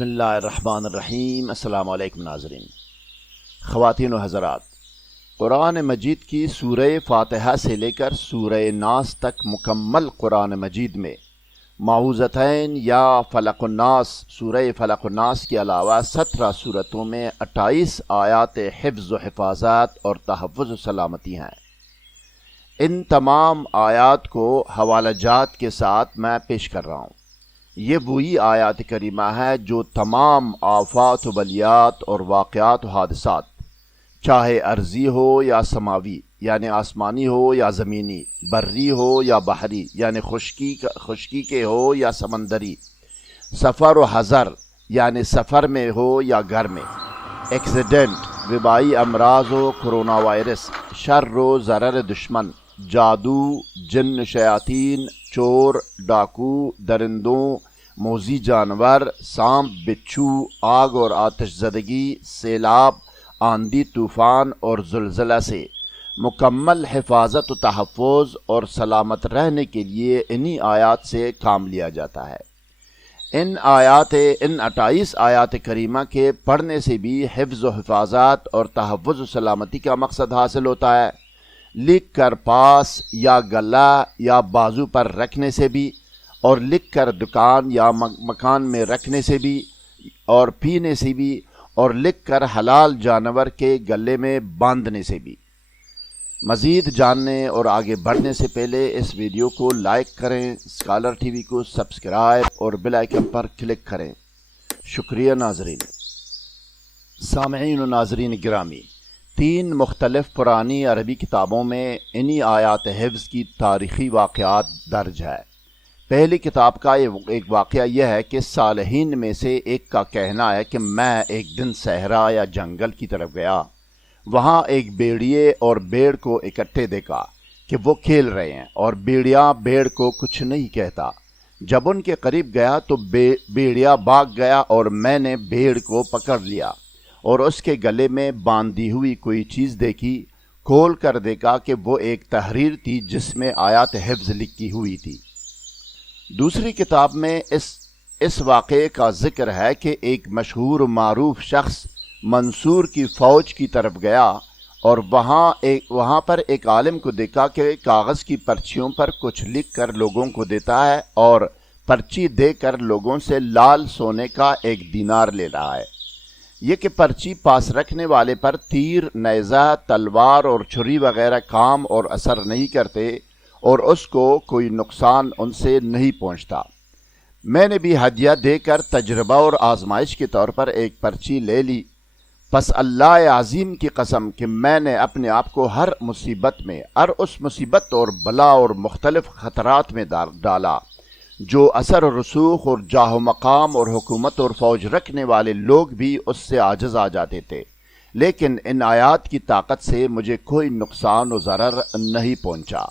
بسم اللہ الرحمن الرحیم۔ السلام علیکم ناظرین، خواتین و حضرات، قرآن مجید کی سورہ فاتحہ سے لے کر سورہ ناس تک مکمل قرآن مجید میں معوذتین یا فلق الناس، سورہ فلق الناس کے علاوہ 17 صورتوں میں 28 آیات حفظ و حفاظت اور تحفظ و سلامتی ہیں۔ ان تمام آیات کو حوالہ جات کے ساتھ میں پیش کر رہا ہوں۔ یہ وہی آیات کریمہ ہے جو تمام آفات و بلیات اور واقعات و حادثات، چاہے ارضی ہو یا سماوی یعنی آسمانی ہو یا زمینی، بری ہو یا بحری یعنی خشکی کے ہو یا سمندری، سفر و حضر یعنی سفر میں ہو یا گھر میں، ایکسیڈنٹ، وبائی امراض و کرونا وائرس، شر و ضرر دشمن، جادو، جن شیاطین، چور، ڈاکو، درندوں، موذی جانور، سانپ، بچھو، آگ اور آتش زدگی، سیلاب، آندھی طوفان اور زلزلہ سے مکمل حفاظت و تحفظ اور سلامت رہنے کے لیے انہی آیات سے کام لیا جاتا ہے۔ ان 28 آیات کریمہ کے پڑھنے سے بھی حفظ و حفاظت اور تحفظ و سلامتی کا مقصد حاصل ہوتا ہے۔ لکھ کر پاس یا گلہ یا بازو پر رکھنے سے بھی، اور لکھ کر دکان یا مکان میں رکھنے سے بھی، اور پینے سے بھی، اور لکھ کر حلال جانور کے گلے میں باندھنے سے بھی۔ مزید جاننے اور آگے بڑھنے سے پہلے اس ویڈیو کو لائک کریں، اسکالر ٹی وی کو سبسکرائب اور بیل آئیکن پر کلک کریں۔ شکریہ ناظرین۔ سامعین و ناظرین گرامی، 3 مختلف پرانی عربی کتابوں میں انہی آیات حفظ کی تاریخی واقعات درج ہے۔ پہلی کتاب کا ایک واقعہ یہ ہے کہ صالحین میں سے ایک کا کہنا ہے کہ میں ایک دن صحرا یا جنگل کی طرف گیا، وہاں ایک بھیڑیے اور بھیڑ کو اکٹھے دیکھا کہ وہ کھیل رہے ہیں، اور بھیڑیا بھیڑ کو کچھ نہیں کہتا۔ جب ان کے قریب گیا تو بھیڑیا بھاگ گیا، اور میں نے بھیڑ کو پکڑ لیا اور اس کے گلے میں باندھی ہوئی کوئی چیز دیکھی۔ کھول کر دیکھا کہ وہ ایک تحریر تھی جس میں آیات حفظ لکھی ہوئی تھی۔ دوسری کتاب میں اس واقعے کا ذکر ہے کہ ایک مشہور و معروف شخص منصور کی فوج کی طرف گیا، اور وہاں پر ایک عالم کو دیکھا کہ کاغذ کی پرچیوں پر کچھ لکھ کر لوگوں کو دیتا ہے، اور پرچی دے کر لوگوں سے لال سونے کا 1 دینار لے رہا ہے۔ یہ کہ پرچی پاس رکھنے والے پر تیر، نیزہ، تلوار اور چھری وغیرہ کام اور اثر نہیں کرتے، اور اس کو کوئی نقصان ان سے نہیں پہنچتا۔ میں نے بھی ہدیہ دے کر تجربہ اور آزمائش کے طور پر ایک پرچی لے لی، پس اللہ عظیم کی قسم کہ میں نے اپنے آپ کو ہر مصیبت میں، ہر اس مصیبت اور بلا اور مختلف خطرات میں ڈالا جو اثر و رسوخ اور جاہ و مقام اور حکومت اور فوج رکھنے والے لوگ بھی اس سے عاجز آ جاتے تھے، لیکن ان آیات کی طاقت سے مجھے کوئی نقصان و ضرر نہیں پہنچا۔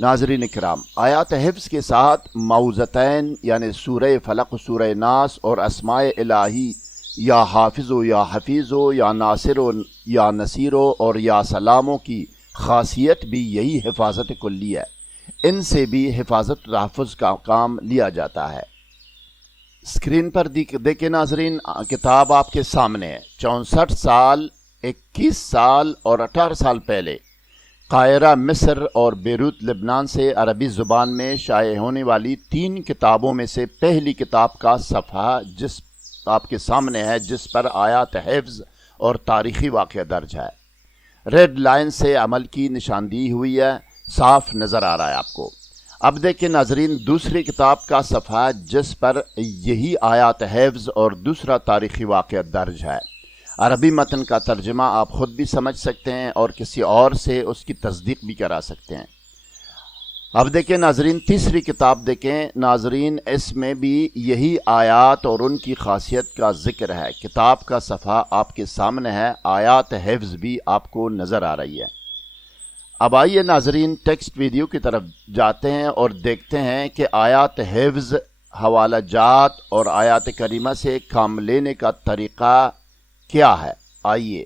ناظرین کرام، آیات حفظ کے ساتھ معوذتین یعنی سورہ فلق، سورہ ناس اور اسماء الہی یا حافظ و یا حفیظ و یا ناصر و یا نصیر و اور یا سلاموں کی خاصیت بھی یہی حفاظت کلی ہے۔ ان سے بھی حفاظت و تحفظ کا کام لیا جاتا ہے۔ اسکرین پر دیکھیں ناظرین، کتاب آپ کے سامنے ہے۔ 64 سال، 21 سال اور 18 سال پہلے قاہرہ مصر اور بیروت لبنان سے عربی زبان میں شائع ہونے والی 3 کتابوں میں سے پہلی کتاب کا صفحہ جس آپ کے سامنے ہے، جس پر آیات حفظ اور تاریخی واقعہ درج ہے۔ ریڈ لائن سے عمل کی نشاندہی ہوئی ہے، صاف نظر آ رہا ہے آپ کو۔ اب دیکھیں ناظرین، دوسری کتاب کا صفحہ جس پر یہی آیات حفظ اور دوسرا تاریخی واقعہ درج ہے۔ عربی متن کا ترجمہ آپ خود بھی سمجھ سکتے ہیں اور کسی اور سے اس کی تصدیق بھی کرا سکتے ہیں۔ اب دیکھیں ناظرین، تیسری کتاب دیکھیں ناظرین، اس میں بھی یہی آیات اور ان کی خاصیت کا ذکر ہے۔ کتاب کا صفحہ آپ کے سامنے ہے، آیات حفظ بھی آپ کو نظر آ رہی ہے۔ اب آئیے ناظرین، ٹیکسٹ ویڈیو کی طرف جاتے ہیں اور دیکھتے ہیں کہ آیات حفظ، حوالہ جات اور آیات کریمہ سے کام لینے کا طریقہ کیا ہے۔ آئیے۔